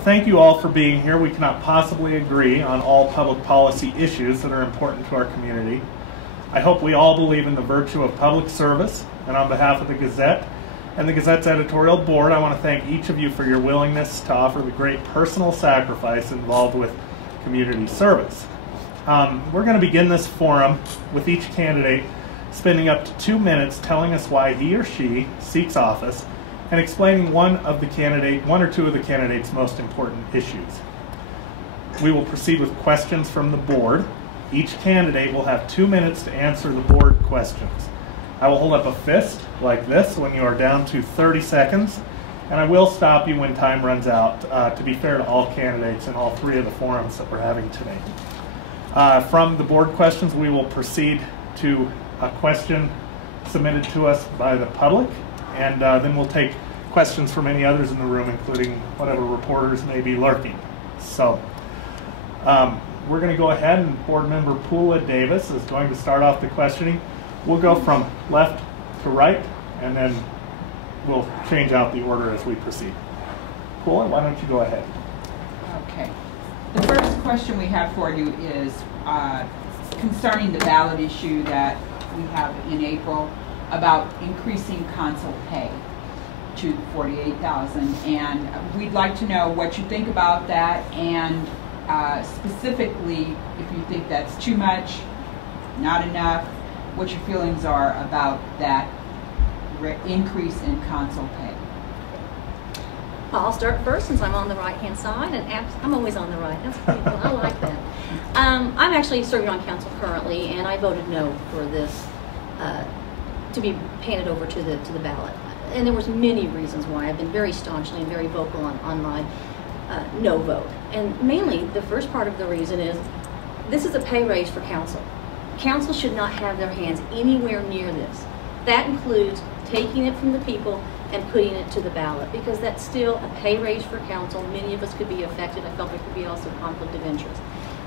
thank you all for being here. We cannot possibly agree on all public policy issues that are important to our community. I hope we all believe in the virtue of public service, and on behalf of the Gazette and the Gazette's editorial board, I want to thank each of you for your willingness to offer the great personal sacrifice involved with community service. We're going to begin this forum with each candidate spending up to 2 minutes telling us why he or she seeks office and explaining one or two of the candidate's most important issues. We will proceed with questions from the board. Each candidate will have 2 minutes to answer the board questions. I will hold up a fist like this when you are down to 30 seconds, and I will stop you when time runs out to be fair to all candidates in all three of the forums that we're having today. From the board questions, we will proceed to a question submitted to us by the public, and then we'll take questions from any others in the room, including whatever reporters may be lurking. So we're going to go ahead, and Board Member Poola Davis is going to start off the questioning. We'll go from left to right, and then we'll change out the order as we proceed. Poola, why don't you go ahead? Okay. The first question we have for you is concerning the ballot issue that we have in April about increasing consul pay to $48,000, and we'd like to know what you think about that, and specifically if you think that's too much, not enough, what your feelings are about that increase in consul pay. I'll start first since I'm on the right-hand side, and I'm always on the right. That's pretty cool. I like that. I'm actually serving on council currently, and I voted no for this to be handed over to the ballot. And there was many reasons why. I've been very staunchly and very vocal on my no vote. And mainly, the first part of the reason is this is a pay raise for council. Council should not have their hands anywhere near this. That includes taking it from the people and putting it to the ballot, because that's still a pay raise for council. Many of us could be affected. I felt there could be also conflict of interest.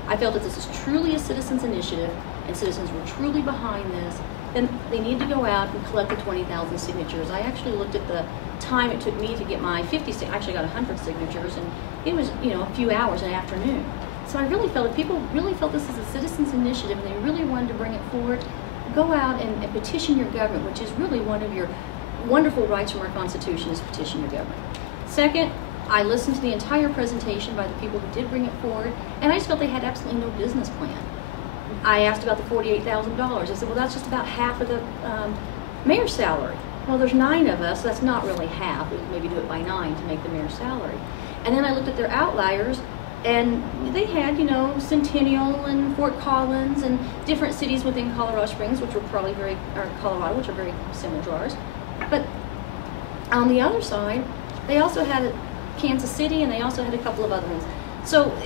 I felt that this is truly a citizens' initiative, and citizens were truly behind this, then they need to go out and collect the 20,000 signatures. I actually looked at the time it took me to get my 50, I actually got 100 signatures, and it was, a few hours in the afternoon. So I really felt, if people really felt this is a citizens' initiative and they really wanted to bring it forward, go out and petition your government, which is really one of your wonderful rights from our Constitution, is petition your government. Second, I listened to the entire presentation by the people who did bring it forward, and I just felt they had absolutely no business plan. I asked about the $48,000. I said, well, that's just about half of the mayor's salary. Well, there's 9 of us, so that's not really half. We maybe do it by 9 to make the mayor's salary. And then I looked at their outliers, and they had, Centennial and Fort Collins and different cities within Colorado Springs, which were probably Colorado, which are very similar to ours. But on the other side, they also had Kansas City, and they also had a couple of other ones. So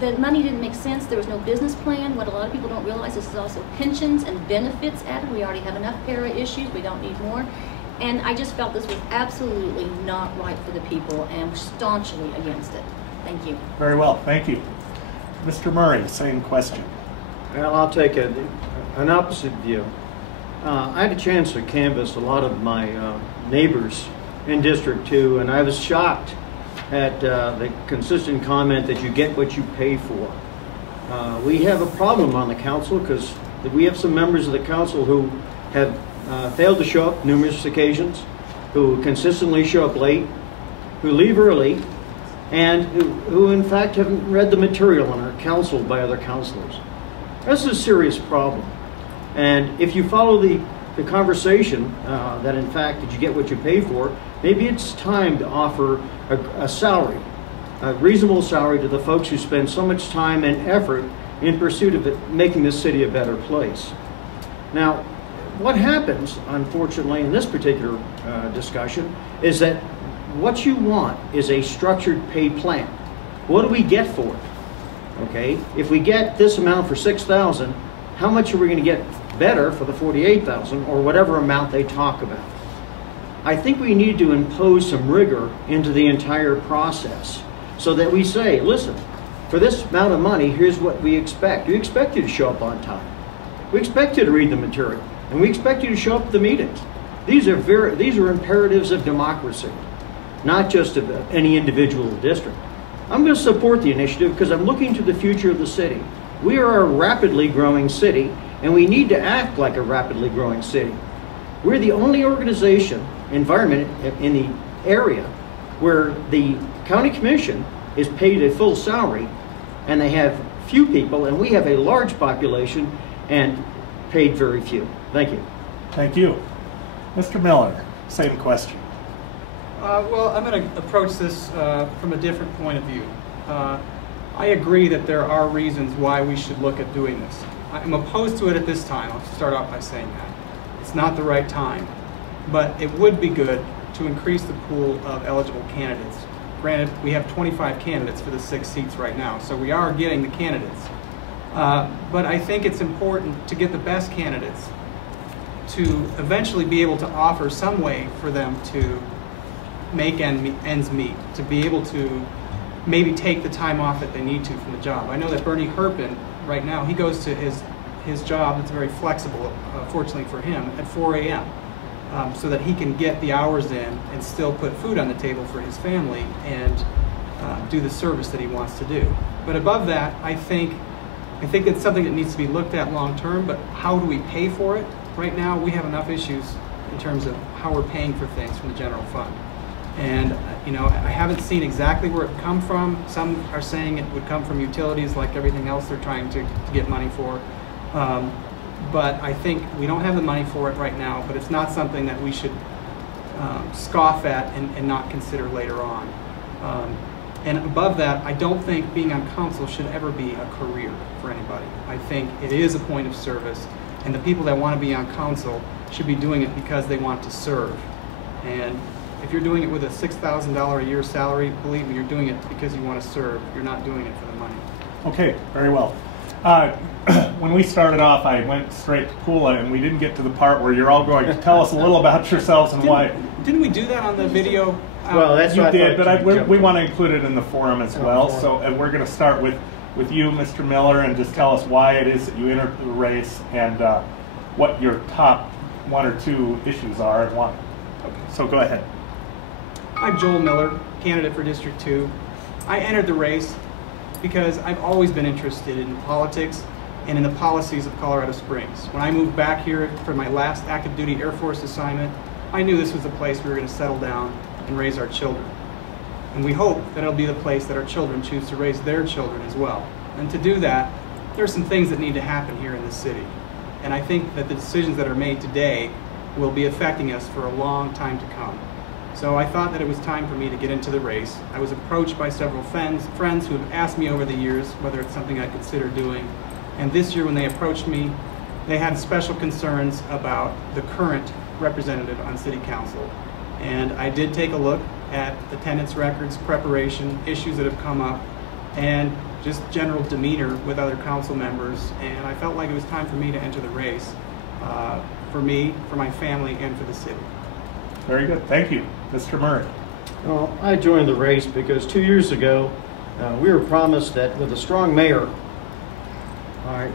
the money didn't make sense. There was no business plan. What a lot of people don't realize, this is also pensions and benefits added. We already have enough para issues. We don't need more. And I just felt this was absolutely not right for the people, and was staunchly against it. Thank you. Very well. Thank you. Mr. Murray, same question. Well, I'll take an opposite view. I had a chance to canvass a lot of my neighbors in District 2, and I was shocked at the consistent comment that you get what you pay for. We have a problem on the council because we have some members of the council who have failed to show up numerous occasions, who consistently show up late, who leave early, and who in fact haven't read the material on our council by other councilors. This is a serious problem. And if you follow the conversation that in fact did you get what you pay for, maybe it's time to offer a salary, a reasonable salary to the folks who spend so much time and effort in pursuit of making this city a better place. Now, what happens, unfortunately, in this particular discussion is that what you want is a structured pay plan. What do we get for it? Okay, if we get this amount for $6,000, how much are we going to get better for the $48,000 or whatever amount they talk about? I think we need to impose some rigor into the entire process so that we say, listen, for this amount of money, here's what we expect. We expect you to show up on time. We expect you to read the material, and we expect you to show up at the meetings. These are imperatives of democracy, not just of any individual district. I'm going to support the initiative because I'm looking to the future of the city. We are a rapidly growing city, and we need to act like a rapidly growing city. We're the only organization, environment in the area where the county commission is paid a full salary, and they have few people, and we have a large population and paid very few. Thank you. Thank you. Mr. Miller, same question. Well, I'm going to approach this from a different point of view. I agree that there are reasons why we should look at doing this. I'm opposed to it at this time. I'll start off by saying that. It's not the right time. But it would be good to increase the pool of eligible candidates. Granted, we have 25 candidates for the 6 seats right now, so we are getting the candidates. But I think it's important to get the best candidates to eventually be able to offer some way for them to make ends meet, to be able to maybe take the time off that they need to from the job. I know that Bernie Herpin, right now, he goes to his job that's very flexible, fortunately for him, at 4 a.m. So that he can get the hours in and still put food on the table for his family and do the service that he wants to do. But above that, I think it's something that needs to be looked at long term, but how do we pay for it? Right now, we have enough issues in terms of how we're paying for things from the general fund. And I haven't seen exactly where it would come from. Some are saying it would come from utilities like everything else they're trying to get money for. But I think we don't have the money for it right now, but it's not something that we should scoff at and not consider later on. And above that, I don't think being on council should ever be a career for anybody. I think it is a point of service, and the people that want to be on council should be doing it because they want to serve. And if you're doing it with a $6,000 a year salary, believe me, you're doing it because you want to serve. You're not doing it for the money. Okay, very well. When we started off, I went straight to Pula, and we didn't get to the part where you're all going to tell us a little about yourselves and why. Didn't we do that on the video? Well, that's You what I did, thought but we want to include it in the forum as well. forum. So we're going to start with you, Mr. Miller, and just tell us why it is that you entered the race and what your top 1 or 2 issues are and why. Okay, so go ahead. I'm Joel Miller, candidate for District 2. I entered the race because I've always been interested in politics and in the policies of Colorado Springs. When I moved back here for my last active duty Air Force assignment, I knew this was the place we were going to settle down and raise our children. And we hope that it'll be the place that our children choose to raise their children as well. And to do that, there are some things that need to happen here in this city. And I think that the decisions that are made today will be affecting us for a long time to come. So I thought that it was time for me to get into the race. I was approached by several friends who have asked me over the years whether it's something I'd consider doing. And this year when they approached me, they had special concerns about the current representative on City Council. And I did take a look at attendance records, preparation, issues that have come up, and just general demeanor with other council members. And I felt like it was time for me to enter the race, for me, for my family, and for the city. Very good. Thank you. Mr. Murray. Well, I joined the race because 2 years ago, we were promised that with a strong mayor,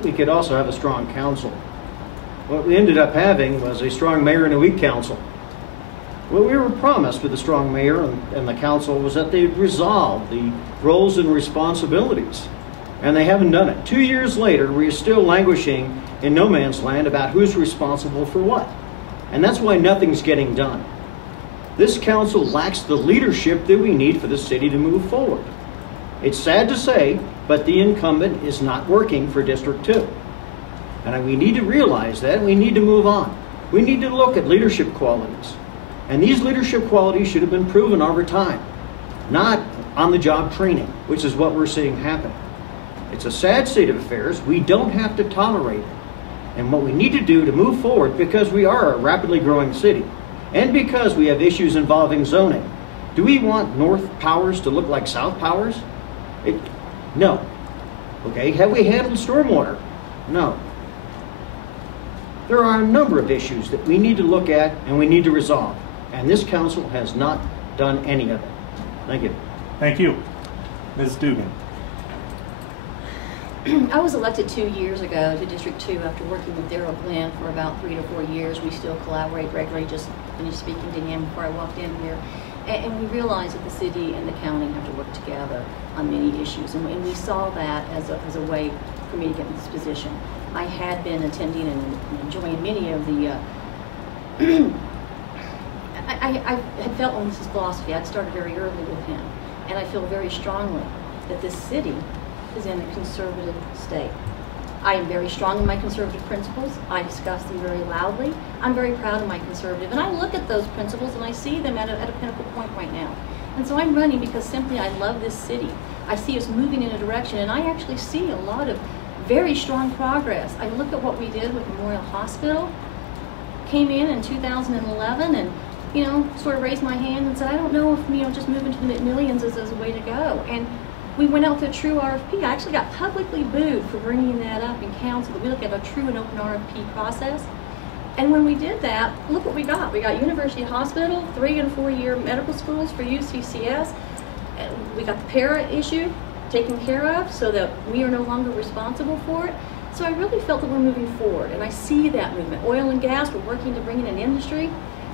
we could also have a strong council. What we ended up having was a strong mayor and a weak council. What we were promised with a strong mayor and the council was that they'd resolve the roles and responsibilities. And they haven't done it. 2 years later, we're still languishing in no man's land about who's responsible for what. And that's why nothing's getting done. This council lacks the leadership that we need for the city to move forward. It's sad to say, but the incumbent is not working for District 2. And we need to realize that, and we need to move on. We need to look at leadership qualities. And these leadership qualities should have been proven over time, not on-the-job training, which is what we're seeing happen. It's a sad state of affairs. We don't have to tolerate it. And what we need to do to move forward, because we are a rapidly growing city, and because we have issues involving zoning, do we want North Powers to look like South Powers? No. Okay, have we handled stormwater? No. There are a number of issues that we need to look at and we need to resolve. And this council has not done any of it. Thank you. Thank you. Ms. Dugan. I was elected 2 years ago to District 2 after working with Darrell Glenn for about 3 to 4 years. We still collaborate regularly. Just finished speaking to him before I walked in here. And we realize that the city and the county have to work together on many issues, and we saw that as a way for me to get in this position. I had been attending and enjoying many of the I had felt on Mrs. philosophy. I'd started very early with him, and I feel very strongly that this city is in a conservative state. I am very strong in my conservative principles. I discuss them very loudly. I'm very proud of my conservative, and I look at those principles and I see them at a pinnacle point right now. And so I'm running because simply I love this city. I see us moving in a direction, and I actually see a lot of very strong progress. I look at what we did with Memorial Hospital, came in 2011, and sort of raised my hand and said, I don't know if just moving to the millions is a way to go. And we went out with a true RFP. I actually got publicly booed for bringing that up in council, that we look at a true and open RFP process. And when we did that, look what we got. We got University Hospital, 3- and 4-year medical schools for UCCS. We got the para issue taken care of so that we are no longer responsible for it. So I really felt that we're moving forward, and I see that movement. Oil and gas, we're working to bring in an industry.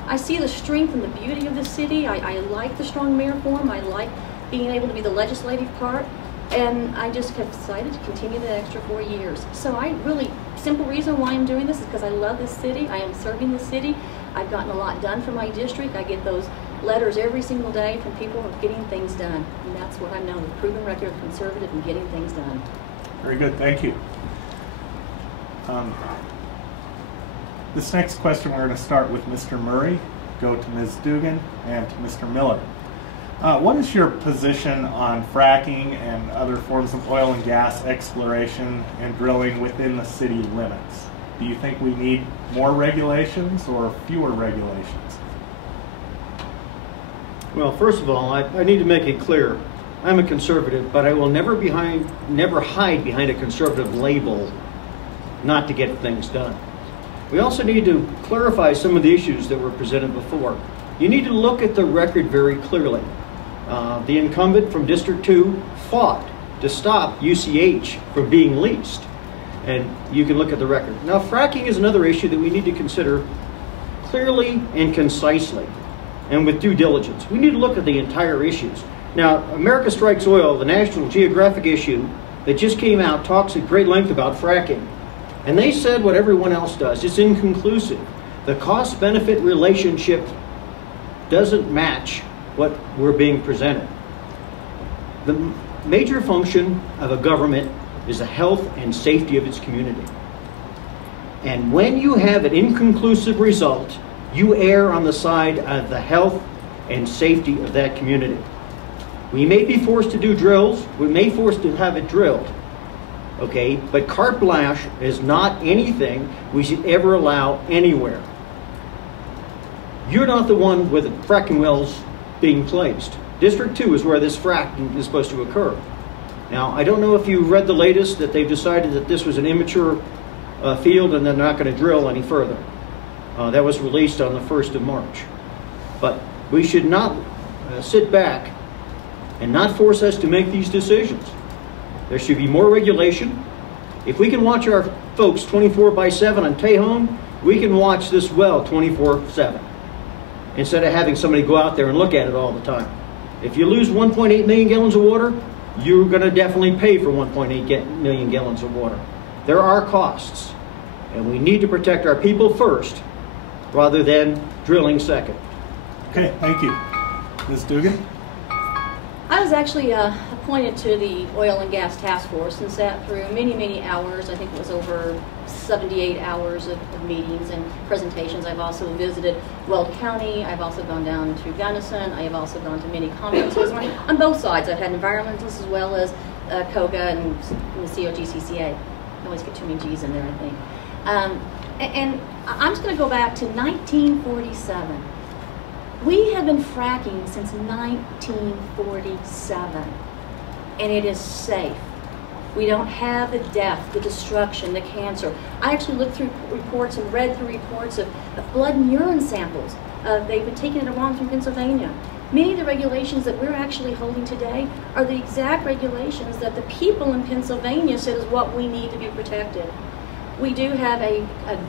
I see the strength and the beauty of the city. I like the strong mayor form. I like being able to be the legislative part, and I just have decided to continue the extra 4 years. So simple reason why I'm doing this is because I love this city. I am serving the city. I've gotten a lot done for my district. I get those letters every single day from people of getting things done, and that's what I'm known with, proven record of conservative and getting things done. Very good, thank you. This next question, we're going to start with Mr. Murray, go to Ms. Dugan, and to Mr. Miller. What is your position on fracking and other forms of oil and gas exploration and drilling within the city limits? Do you think we need more regulations or fewer regulations? Well, first of all, I need to make it clear. I'm a conservative, but I will never hide behind a conservative label not to get things done. We also need to clarify some of the issues that were presented before. You need to look at the record very clearly. The incumbent from District 2 fought to stop UCH from being leased, and you can look at the record. Now, fracking is another issue that we need to consider clearly and concisely and with due diligence. We need to look at the entire issues. Now, America Strikes Oil, the National Geographic issue that just came out, talks at great length about fracking. And they said what everyone else does. It's inconclusive. The cost-benefit relationship doesn't match what we're being presented. The major function of a government is the health and safety of its community. And when you have an inconclusive result, you err on the side of the health and safety of that community. We may be forced to do drills. We may be forced to have it drilled. Okay, but carte blanche is not anything we should ever allow anywhere. You're not the one with the fracking wells being placed. District 2 is where this fracking is supposed to occur. Now, I don't know if you read the latest that they've decided that this was an immature field and they're not going to drill any further. That was released on the 1st of March. But we should not sit back and not force us to make these decisions. There should be more regulation. If we can watch our folks 24/7 on Tejon, we can watch this well 24/7 instead of having somebody go out there and look at it all the time. If you lose 1.8 million gallons of water, you're going to definitely pay for 1.8 million gallons of water. There are costs, and we need to protect our people first rather than drilling second. Okay, thank you. Ms. Dugan? I was actually appointed to the Oil and Gas Task Force and sat through many, many hours. I think it was over 78 hours of meetings and presentations. I've also visited Weld County. I've also gone down to Gunnison. I have also gone to many conferences on both sides. I've had environmentalists as well as COGA and the COGCCA. I always get too many G's in there, I think. And I'm just going to go back to 1947. We have been fracking since 1947, and it is safe. We don't have the death, the destruction, the cancer. I actually looked through reports and read through reports of blood and urine samples. They've been taking it around from Pennsylvania. Many of the regulations that we're actually holding today are the exact regulations that the people in Pennsylvania said is what we need to be protected. We do have a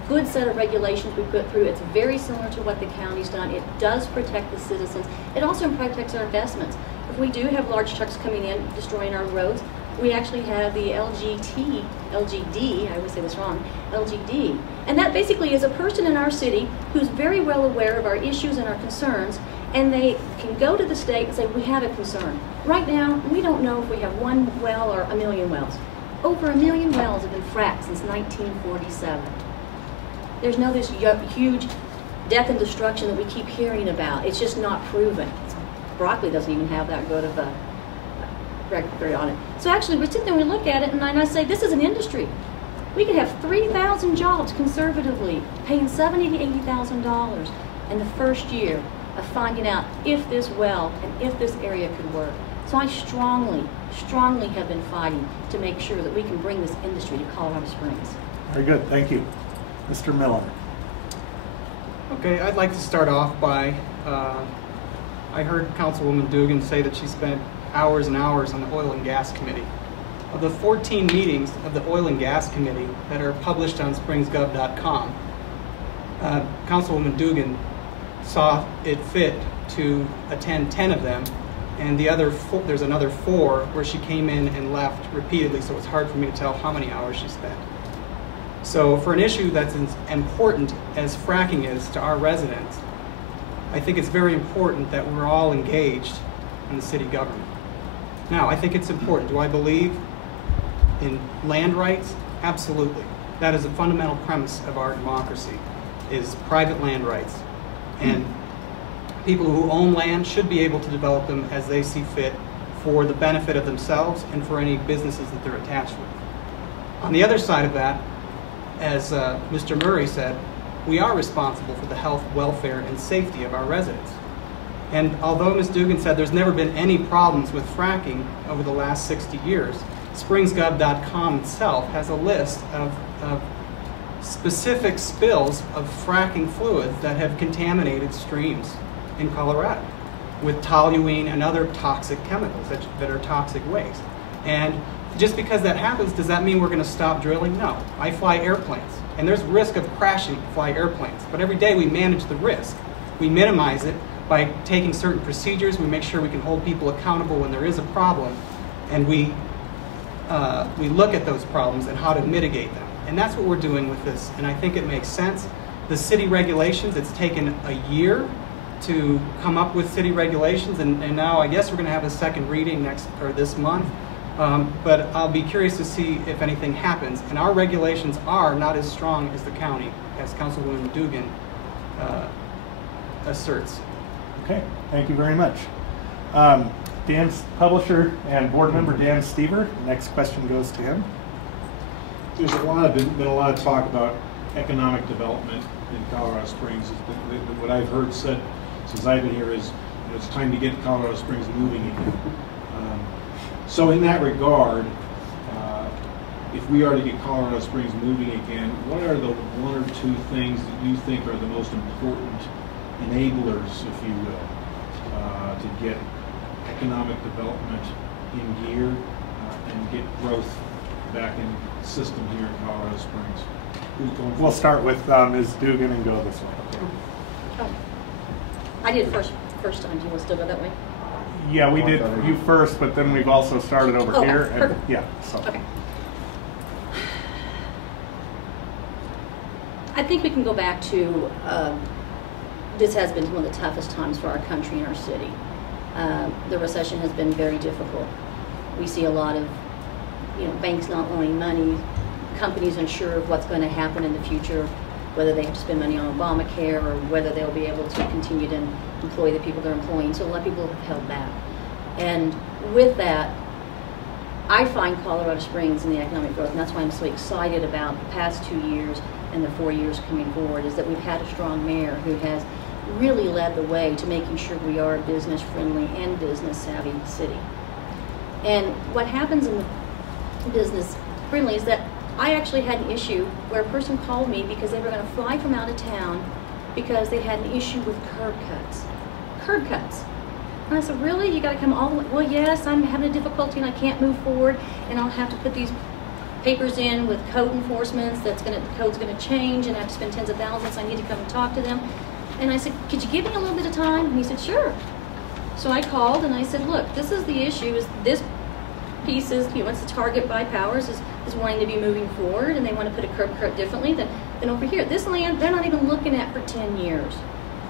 good set of regulations we put through. It's very similar to what the county's done. It does protect the citizens. It also protects our investments. If we do have large trucks coming in, destroying our roads, we actually have the LGD, I always say this wrong, LGD. And that basically is a person in our city who's very well aware of our issues and our concerns, and they can go to the state and say, we have a concern. Right now, we don't know if we have one well or a million wells. Over 1 million wells have been fracked since 1947. There's no this huge death and destruction that we keep hearing about. It's just not proven. Broccoli doesn't even have that good of a record on it. So actually, we sit there and we look at it, and I say, this is an industry. We could have 3,000 jobs conservatively, paying $70,000 to $80,000 in the first year of finding out if this well and if this area could work. So I strongly have been fighting to make sure that we can bring this industry to Colorado Springs. Very good, thank you. Mr. Miller. Okay, I'd like to start off by, I heard Councilwoman Dugan say that she spent hours and hours on the Oil and Gas Committee. Of the 14 meetings of the Oil and Gas Committee that are published on springsgov.com, Councilwoman Dugan saw it fit to attend 10 of them, and the other there's another 4 where she came in and left repeatedly, so it's hard for me to tell how many hours she spent. So for an issue that's as important as fracking is to our residents, I think it's very important that we're all engaged in the city government. Now, I think it's important. Do I believe in land rights? Absolutely. That is a fundamental premise of our democracy, is private land rights. And people who own land should be able to develop them as they see fit for the benefit of themselves and for any businesses that they're attached with. On the other side of that, as Mr. Murray said, we are responsible for the health, welfare, and safety of our residents. And although Ms. Dugan said there's never been any problems with fracking over the last 60 years, SpringsGov.com itself has a list of specific spills of fracking fluids that have contaminated streams in Colorado with toluene and other toxic chemicals that are toxic waste. And just because that happens, does that mean we're going to stop drilling? No. I fly airplanes, and there's risk of crashing fly airplanes. But every day we manage the risk. We minimize it by taking certain procedures. We make sure we can hold people accountable when there is a problem, and we look at those problems and how to mitigate them. And that's what we're doing with this, and I think it makes sense. The city regulations, it's taken a year to come up with city regulations, and now I guess we're going to have a second reading this month. But I'll be curious to see if anything happens. And our regulations are not as strong as the county, as Councilwoman Dugan asserts. Okay, thank you very much. Dan's publisher and board member Dan Stever, next question goes to him. There's been a lot of talk about economic development in Colorado Springs. What I've heard said since I've been here is it's time to get Colorado Springs moving again. So in that regard, if we are to get Colorado Springs moving again, what are the 1 or 2 things that you think are the most important enablers, if you will, to get economic development in gear and get growth back in the system here in Colorado Springs? Who's going We'll start with Ms. Dugan and go this way. Oh. I did first time. Do you want to still go that way? Yeah, we did you first, but then we've also started over here. And, perfect. yeah, so. Okay. I think we can go back to, this has been one of the toughest times for our country and our city. The recession has been very difficult. We see a lot of, banks not loaning money, companies unsure of what's going to happen in the future, whether they have to spend money on Obamacare or whether they'll be able to continue to employ the people they're employing. So a lot of people have held back. And with that, I find Colorado Springs in the economic growth, and that's why I'm so excited about the past 2 years and the 4 years coming forward, is that we've had a strong mayor who has really led the way to making sure we are a business-friendly and business-savvy city. And what happens in the business-friendly is that I actually had an issue where a person called me because they were going to fly from out of town because they had an issue with curb cuts. Curb cuts. And I said, really? You got to come all the way? Well, yes, I'm having a difficulty and I can't move forward and I'll have to put these papers in with code enforcements the code's gonna change and I have to spend tens of thousands. I need to come and talk to them. And I said, could you give me a little bit of time? And he said, sure. So I called and I said, look, this is the issue, is this piece is, it's the Target by Powers is wanting to be moving forward and they want to put a curb cut differently than over here. This land, they're not even looking at for 10 years.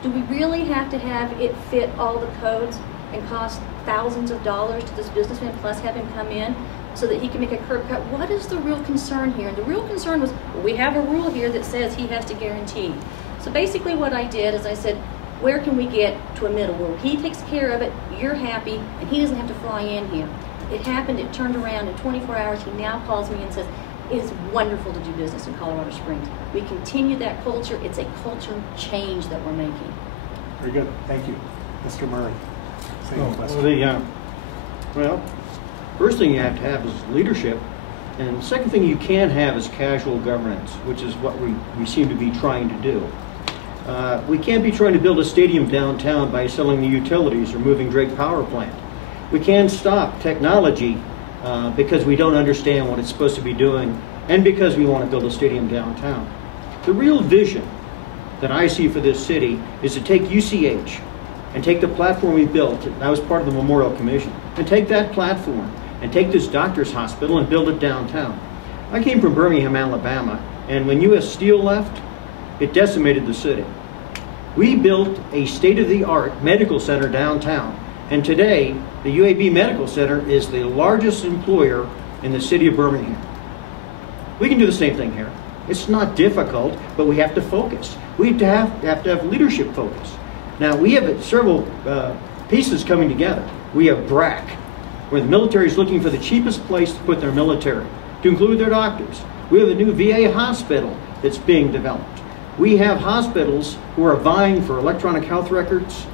Do we really have to have it fit all the codes and cost thousands of dollars to this businessman plus have him come in so that he can make a curb cut? What is the real concern here? And the real concern was, well, we have a rule here that says he has to guarantee. So basically what I did is I said, where can we get to a middle where he takes care of it, you're happy, and he doesn't have to fly in here? It happened, it turned around in 24 hours. He now calls me and says, it is wonderful to do business in Colorado Springs. We continue that culture. It's a culture change that we're making. Very good. Thank you. Mr. Murray. Same question. Well, first thing you have to have is leadership. And the second thing you can have is casual governance, which is what we seem to be trying to do. We can't be trying to build a stadium downtown by selling the utilities or moving Drake Power Plant. We can't stop technology because we don't understand what it's supposed to be doing and because we want to build a stadium downtown. The real vision that I see for this city is to take UCH and take the platform we built, that was part of the Memorial Commission, and take that platform and take this doctor's hospital and build it downtown. I came from Birmingham, Alabama, and when U.S. Steel left, it decimated the city. We built a state-of-the-art medical center downtown, and today the UAB Medical Center is the largest employer in the city of Birmingham. We can do the same thing here. It's not difficult, but we have to focus. We have to have leadership focus. Now, we have several pieces coming together. We have BRAC, where the military is looking for the cheapest place to put their military, to include their doctors. We have a new VA hospital that's being developed. We have hospitals who are vying for electronic health records,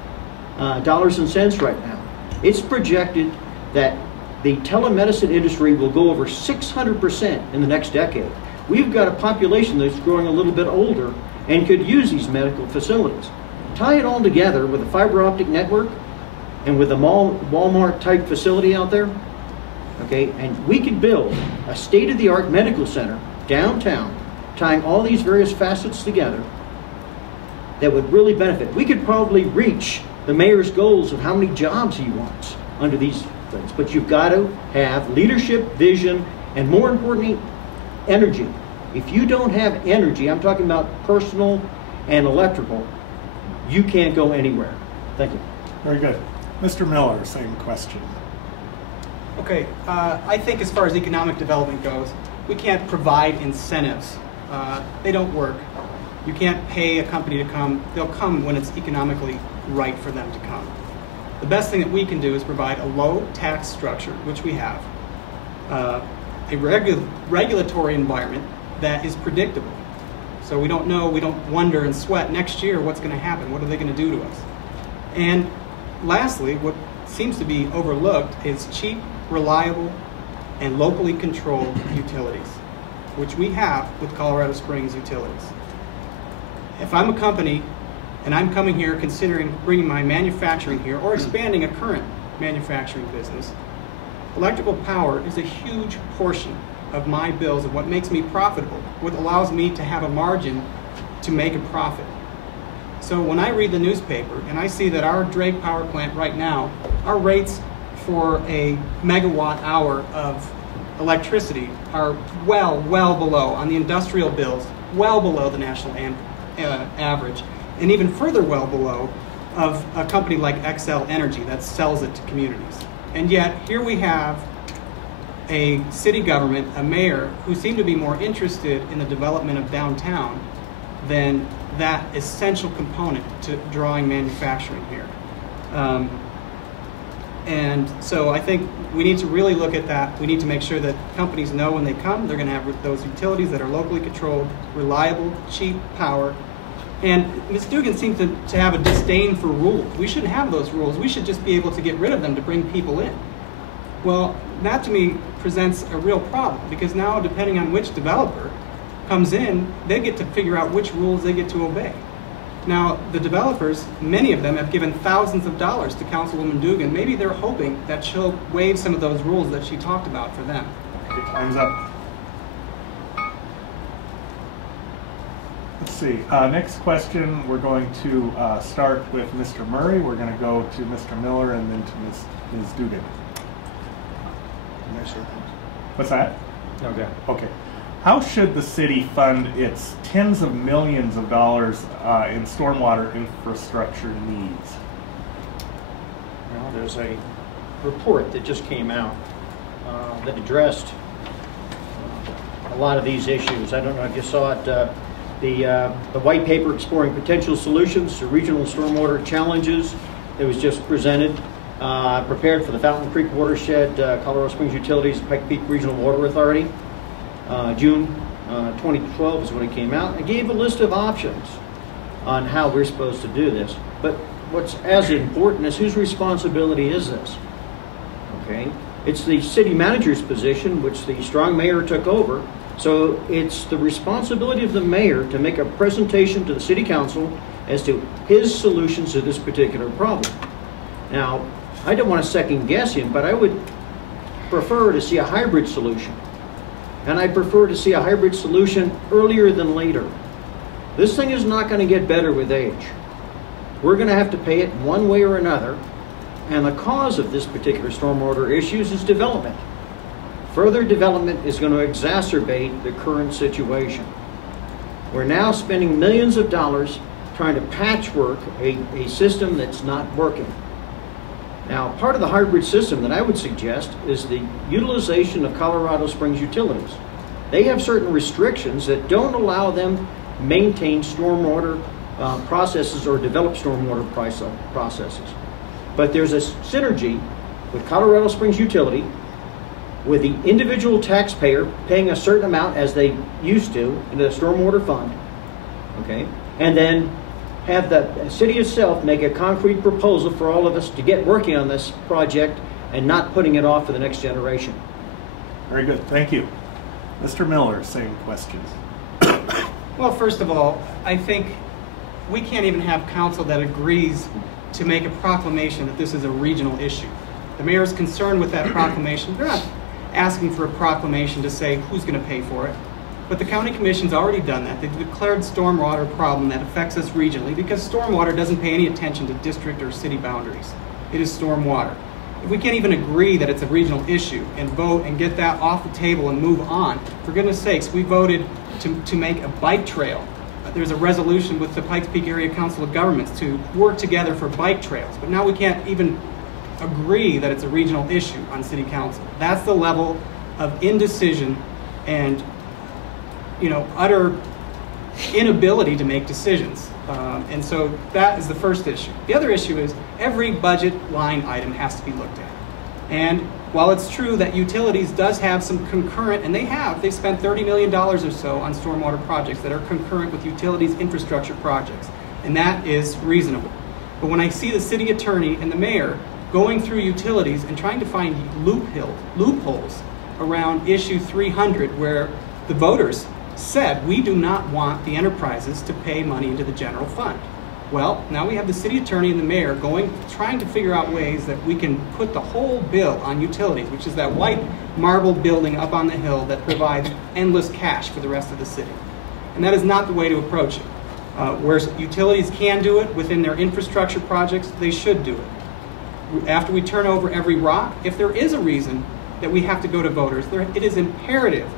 dollars and cents right now. It's projected that the telemedicine industry will go over 600% in the next decade. We've got a population that's growing a little bit older and could use these medical facilities. Tie it all together with a fiber optic network and with a Walmart type facility out there, okay, and we could build a state-of-the-art medical center downtown, tying all these various facets together that would really benefit. We could probably reach the mayor's goals of how many jobs he wants under these things, but you've got to have leadership, vision, and more importantly, energy. If you don't have energy, I'm talking about personal and electrical, you can't go anywhere. Thank you. Very good. Mr. Miller, same question. Okay, I think as far as economic development goes, we can't provide incentives. They don't work. You can't pay a company to come. They'll come when it's economically right for them to come. The best thing that we can do is provide a low tax structure, which we have, a regulatory environment that is predictable. So we don't know, we don't wonder and sweat next year what's going to happen, what are they going to do to us. And lastly, what seems to be overlooked is cheap, reliable, and locally controlled utilities, which we have with Colorado Springs Utilities. If I'm a company and I'm coming here considering bringing my manufacturing here or expanding a current manufacturing business, electrical power is a huge portion of my bills of what makes me profitable, what allows me to have a margin to make a profit. So when I read the newspaper and I see that our Drake Power Plant right now, our rates for a megawatt hour of electricity are well below, on the industrial bills, well below the national average, and even further well below of a company like Xcel Energy that sells it to communities. And yet here we have a city government, a mayor, who seem to be more interested in the development of downtown than that essential component to drawing manufacturing here. And so I think we need to really look at that. We need to make sure that companies know when they come, they're going to have those utilities that are locally controlled, reliable, cheap power. And Ms. Dugan seems to have a disdain for rules. We shouldn't have those rules. We should just be able to get rid of them to bring people in. Well, that to me presents a real problem, because now depending on which developer comes in, they get to figure out which rules they get to obey. Now, the developers, many of them have given thousands of dollars to Councilwoman Dugan. Maybe they're hoping that she'll waive some of those rules that she talked about for them. Okay, time's up. Let's see. Next question, we're going to start with Mr. Murray. We're going to go to Mr. Miller and then to Ms. Dugan. What's that? Okay. Okay. How should the city fund its tens of millions of dollars in stormwater infrastructure needs? Well, there's a report that just came out that addressed a lot of these issues. I don't know if you saw it. The white paper exploring potential solutions to regional stormwater challenges that was just presented, prepared for the Fountain Creek Watershed, Colorado Springs Utilities, Pike Peak Regional Water Authority. June 2012 is when it came out. It gave a list of options on how we're supposed to do this. But what's as important is whose responsibility is this? Okay, it's the city manager's position, which the strong mayor took over. So it's the responsibility of the mayor to make a presentation to the city council as to his solutions to this particular problem. Now, I don't want to second guess him, but I would prefer to see a hybrid solution. And I prefer to see a hybrid solution earlier than later. This thing is not going to get better with age. We're going to have to pay it one way or another. And the cause of this particular stormwater issues is development. Further development is going to exacerbate the current situation. We're now spending millions of dollars trying to patchwork a system that's not working. Now, part of the hybrid system that I would suggest is the utilization of Colorado Springs Utilities. They have certain restrictions that don't allow them to maintain stormwater processes or develop stormwater processes. But there's a synergy with Colorado Springs Utility, with the individual taxpayer paying a certain amount as they used to into the stormwater fund, okay, and then have the city itself make a concrete proposal for all of us to get working on this project and not putting it off for the next generation. Very good. Thank you. Mr. Miller, same questions. Well, first of all, I think we can't even have council that agrees to make a proclamation that this is a regional issue. The mayor is concerned with that proclamation. They're not asking for a proclamation to say who's going to pay for it. But the county commission's already done that. They've declared stormwater problem that affects us regionally because stormwater doesn't pay any attention to district or city boundaries. It is stormwater. If we can't even agree that it's a regional issue and vote and get that off the table and move on, for goodness sakes, we voted to make a bike trail. There's a resolution with the Pikes Peak Area Council of Governments to work together for bike trails. But now we can't even agree that it's a regional issue on city council. That's the level of indecision and utter inability to make decisions. And so that is the first issue. The other issue is every budget line item has to be looked at. And while it's true that utilities does have some concurrent, and they've spent $30 million or so on stormwater projects that are concurrent with utilities infrastructure projects. And that is reasonable. But when I see the city attorney and the mayor going through utilities and trying to find loopholes around issue 300 where the voters said we do not want the enterprises to pay money into the general fund. Well, now we have the city attorney and the mayor trying to figure out ways that we can put the whole bill on utilities, which is that white marble building up on the hill that provides endless cash for the rest of the city. And that is not the way to approach it. Where utilities can do it within their infrastructure projects, they should do it. After we turn over every rock, if there is a reason that we have to go to voters, it is imperative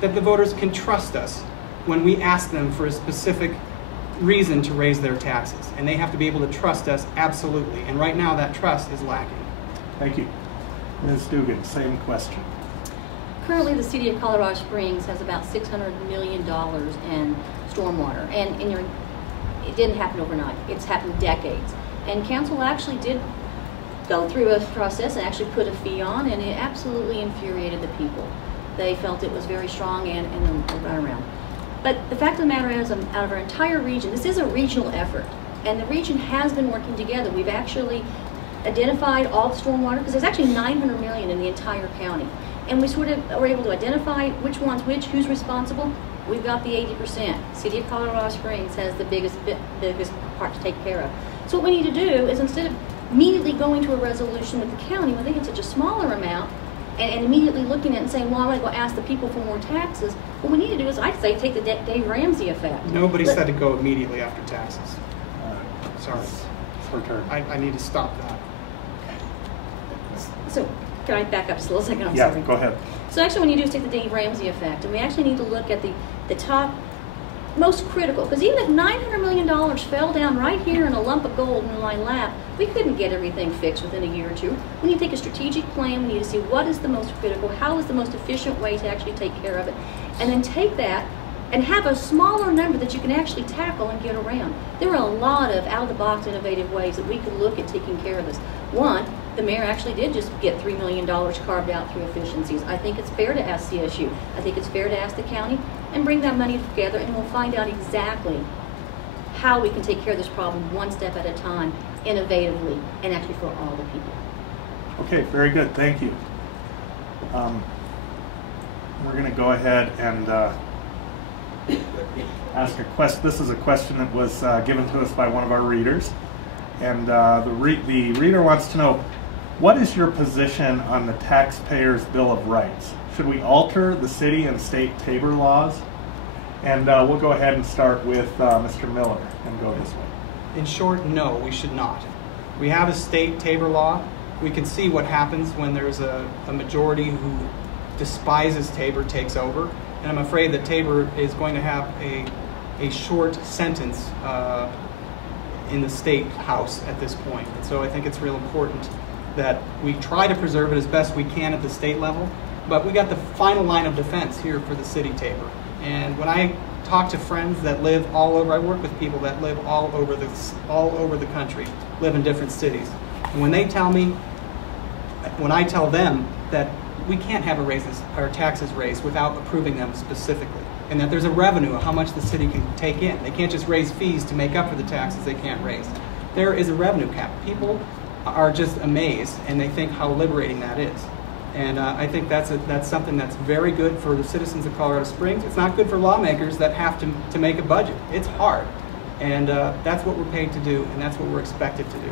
that the voters can trust us when we ask them for a specific reason to raise their taxes. And they have to be able to trust us absolutely. And right now that trust is lacking. Thank you. Ms. Dugan, same question. Currently, the city of Colorado Springs has about $600 million in stormwater. And it didn't happen overnight. It's happened decades. And council actually did go through a process and actually put a fee on, and it absolutely infuriated the people. They felt it was very strong and a runaround. But the fact of the matter is, out of our entire region, this is a regional effort, and the region has been working together. We've actually identified all the stormwater, because there's actually $900 million in the entire county. And we sort of were able to identify which one's which, who's responsible. We've got the 80%. City of Colorado Springs has the biggest part to take care of. So what we need to do is, instead of immediately going to a resolution with the county when they get such a smaller amount, and immediately looking at it and saying, well, I'm going to go ask the people for more taxes. What we need to do is, I'd say, take the Dave Ramsey effect. Nobody said to go immediately after taxes. Sorry. It's her turn. I need to stop that. So, can I back up just a little second? I'm Yeah, sorry. go ahead. So actually what you do is take the Dave Ramsey effect, and we actually need to look at the top most critical, because even if $900 million fell down right here in a lump of gold in my lap, we couldn't get everything fixed within a year or two. We need to take a strategic plan. We need to see what is the most critical, how is the most efficient way to actually take care of it, and then take that and have a smaller number that you can actually tackle and get around. There are a lot of out-of-the-box innovative ways that we could look at taking care of this. One, the mayor actually did just get $3 million carved out through efficiencies. I think it's fair to ask CSU. I think it's fair to ask the county and bring that money together, and we'll find out exactly how we can take care of this problem one step at a time, innovatively, and actually for all the people. Okay, very good. Thank you. We're going to go ahead and ask a question. This is a question that was given to us by one of our readers. And the reader wants to know, what is your position on the Taxpayers' Bill of Rights? Should we alter the city and state Tabor laws? And we'll go ahead and start with Mr. Miller and go this way. In short, no, we should not. We have a state Tabor law. We can see what happens when there's a majority who despises Tabor takes over. And I'm afraid that Tabor is going to have a short sentence in the state house at this point. And so I think it's real important that we try to preserve it as best we can at the state level. But we got the final line of defense here for the city Tabor. And when I talk to friends that live all over, I work with people that live all over the country, live in different cities. And when they tell me, when I tell them that we can't have our taxes raised without approving them specifically, and that there's a revenue of how much the city can take in. They can't just raise fees to make up for the taxes they can't raise. There is a revenue cap. People are just amazed, and they think how liberating that is. And I think that's something that's very good for the citizens of Colorado Springs. It's not good for lawmakers that have to make a budget. It's hard. And that's what we're paid to do, and that's what we're expected to do.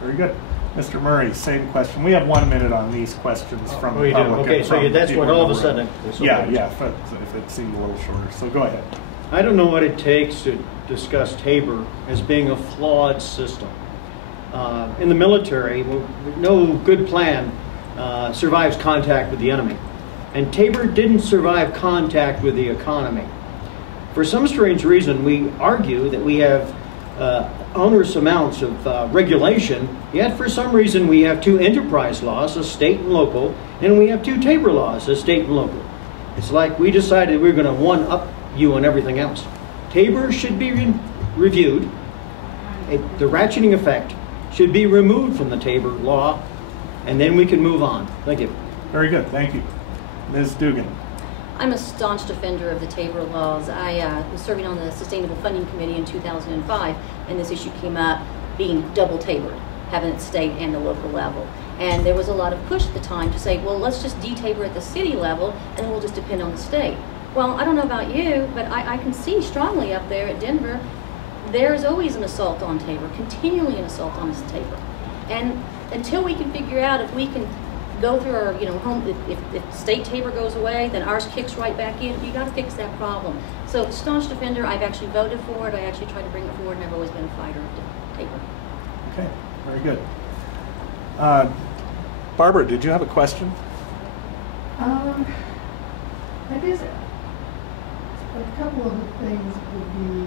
Very good. Mr. Murray, same question. We have 1 minute on these questions from the public. Okay, so that's what all of a sudden. Yeah, if it seemed a little shorter. So go ahead. I don't know what it takes to discuss Tabor as being a flawed system. In the military, no good plan survives contact with the enemy. And Tabor didn't survive contact with the economy. For some strange reason, we argue that we have onerous amounts of regulation, yet for some reason we have 2 enterprise laws, a state and local, and we have 2 Tabor laws, a state and local. It's like we decided we're going to one-up you on everything else. Tabor should be reviewed. The ratcheting effect should be removed from the Tabor law, and then we can move on. Thank you. Very good. Thank you. Ms. Dugan. I'm a staunch defender of the Tabor laws. I was serving on the Sustainable Funding Committee in 2005, and this issue came up being double Tabored, having it state and the local level. And there was a lot of push at the time to say, well, let's just de-Tabor at the city level, and we'll just depend on the state. Well, I don't know about you, but I can see strongly up there at Denver, there's always an assault on Tabor, continually an assault on Tabor. And until we can figure out if we can go through our, home, if state Tabor goes away, then ours kicks right back in. You got to fix that problem. So, staunch defender, I've actually voted for it. I actually tried to bring it forward, and I've always been a fighter of Tabor. Okay, very good. Barbara, did you have a question? I guess a couple of the things would be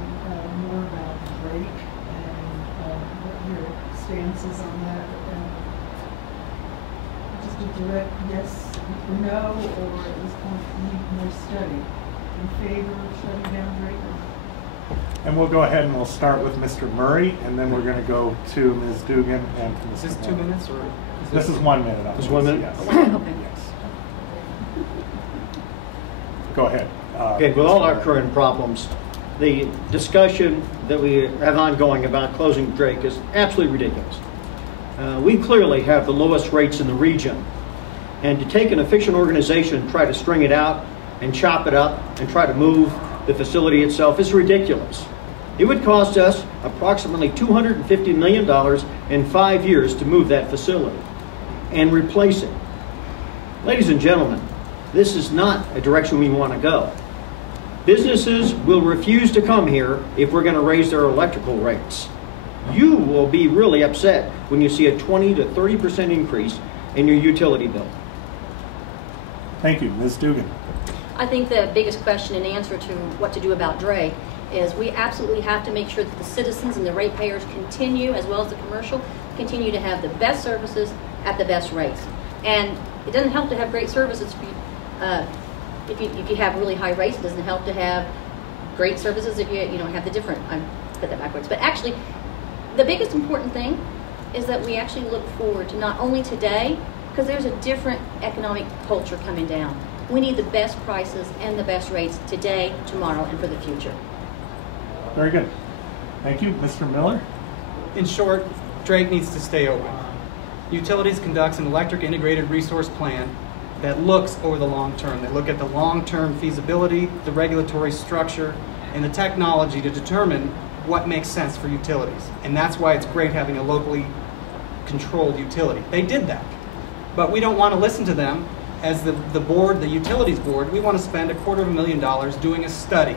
more about Drake and what your stance is on that. Just a direct yes or no, or at this point need more study in favor of shutting down Drake? And we'll go ahead and we'll start with Mr. Murray, and then we're going to go to Ms. Dugan and to Mr. Is this 2 Miller. minutes or? This is 1 minute. Just 1 minute? Yes. Okay. Yes. Go ahead. Okay, with all our current problems, the discussion that we have ongoing about closing Drake is absolutely ridiculous. We clearly have the lowest rates in the region. And to take an efficient organization and try to string it out and chop it up and try to move the facility itself is ridiculous. It would cost us approximately $250 million in 5 years to move that facility and replace it. Ladies and gentlemen, this is not a direction we want to go. Businesses will refuse to come here if we're going to raise their electrical rates. You will be really upset when you see a 20 to 30% increase in your utility bill. Thank you. Ms. Dugan. I think the biggest question and answer to what to do about Drake is we absolutely have to make sure that the citizens and the ratepayers continue, as well as the commercial, continue to have the best services at the best rates. And it doesn't help to have great services if you have really high rates. It doesn't help to have great services if you don't have the different. I put that backwards. But actually, the biggest important thing is that we actually look forward to not only today, because there's a different economic culture coming down. We need the best prices and the best rates today, tomorrow, and for the future. Very good. Thank you. Mr. Miller? In short, Drake needs to stay open. Utilities conducts an electric integrated resource plan that looks over the long term. They look at the long-term feasibility, the regulatory structure, and the technology to determine what makes sense for utilities. And that's why it's great having a locally controlled utility. They did that. But we don't want to listen to them. As the board, the utilities board, we want to spend $250,000 doing a study.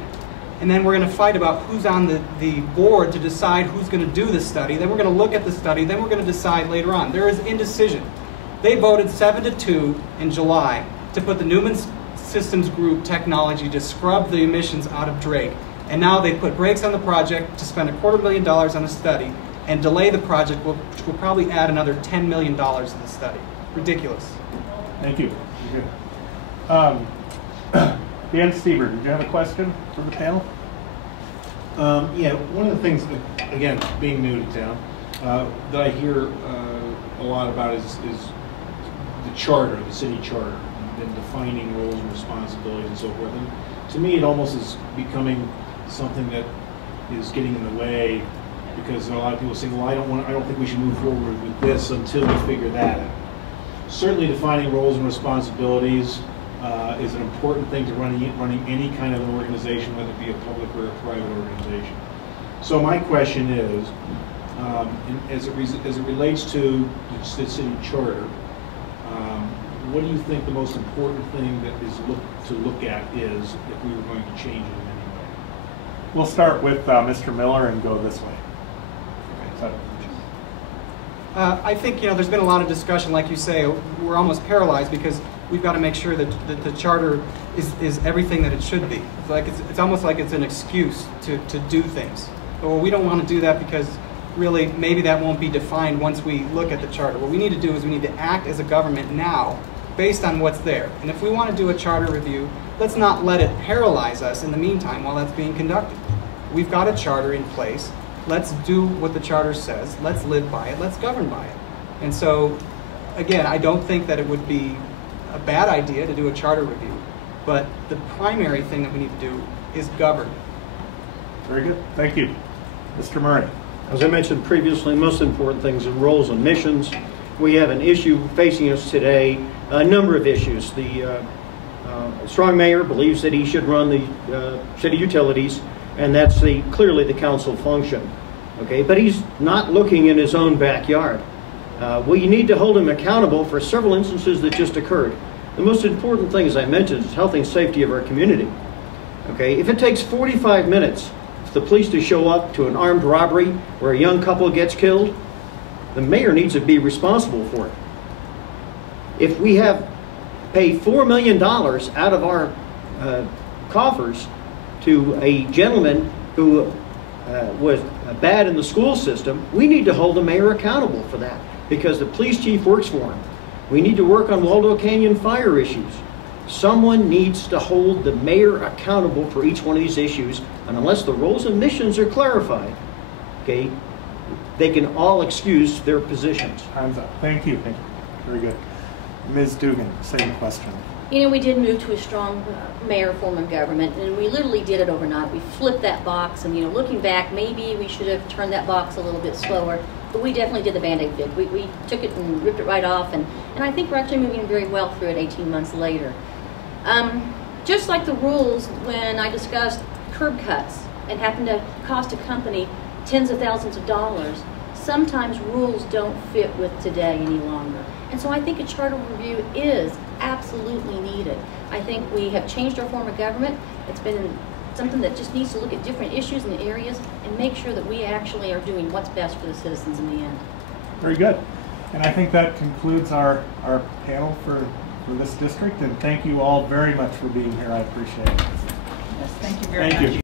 And then we're going to fight about who's on the board to decide who's going to do the study. Then we're going to look at the study. Then we're going to decide later on. There is indecision. They voted 7-2 in July to put the Newman Systems Group technology to scrub the emissions out of Drake. And now they put brakes on the project to spend $250,000 on a study and delay the project, which will probably add another $10 million to the study. Ridiculous. Thank you. Good. Dan Stever, did you have a question for the panel? Yeah, one of the things, again, being new to town, that I hear a lot about is the charter, the city charter, and defining roles and responsibilities and so forth. And to me, it almost is becoming something that is getting in the way, because a lot of people say, well, I don't think we should move forward with this until we figure that out. Certainly defining roles and responsibilities is an important thing to running any kind of an organization, whether it be a public or a private organization. So my question is, as it relates to the city charter, what do you think the most important thing that is to look at is if we were going to change it in any way? We'll start with Mr. Miller and go this way. I think there's been a lot of discussion, like you say. We're almost paralyzed because we've got to make sure that the charter is everything that it should be. It's almost like it's an excuse to do things. Well, we don't want to do that because really maybe that won't be defined once we look at the charter. What we need to do is we need to act as a government now based on what's there. And if we want to do a charter review, let's not let it paralyze us in the meantime while that's being conducted. We've got a charter in place. Let's do what the charter says. Let's live by it. Let's govern by it. And so, again, I don't think that it would be a bad idea to do a charter review, but the primary thing that we need to do is govern. Very good. Thank you. Mr. Murray. As I mentioned previously, most important things are roles and missions. We have an issue facing us today, a number of issues. The strong mayor believes that he should run the city utilities, and that's clearly the council function. Okay, but he's not looking in his own backyard. We need to hold him accountable for several instances that just occurred. The most important thing, as I mentioned, is health and safety of our community. Okay, if it takes 45 minutes for the police to show up to an armed robbery where a young couple gets killed, the mayor needs to be responsible for it. If we have paid $4 million out of our coffers to a gentleman who was bad in the school system, we need to hold the mayor accountable for that because the police chief works for him. We need to work on Waldo Canyon fire issues. Someone needs to hold the mayor accountable for each one of these issues, and unless the roles and missions are clarified, okay, they can all excuse their positions. Time's up. Thank you. Thank you. Very good. Ms. Dugan, same question. We did move to a strong mayor form of government, and we literally did it overnight. We flipped that box, and looking back, maybe we should have turned that box a little bit slower, but we definitely did the Band-Aid fix. We took it and ripped it right off, and I think we're actually moving very well through it 18 months later. Just like the rules when I discussed curb cuts and happened to cost a company tens of thousands of dollars, sometimes rules don't fit with today any longer. And so I think a charter review is absolutely needed. I think we have changed our form of government. It's been something that just needs to look at different issues and areas and make sure that we actually are doing what's best for the citizens in the end. Very good. And I think that concludes our panel for this district. And thank you all very much for being here. I appreciate it. Yes, thank you very Thank much. you.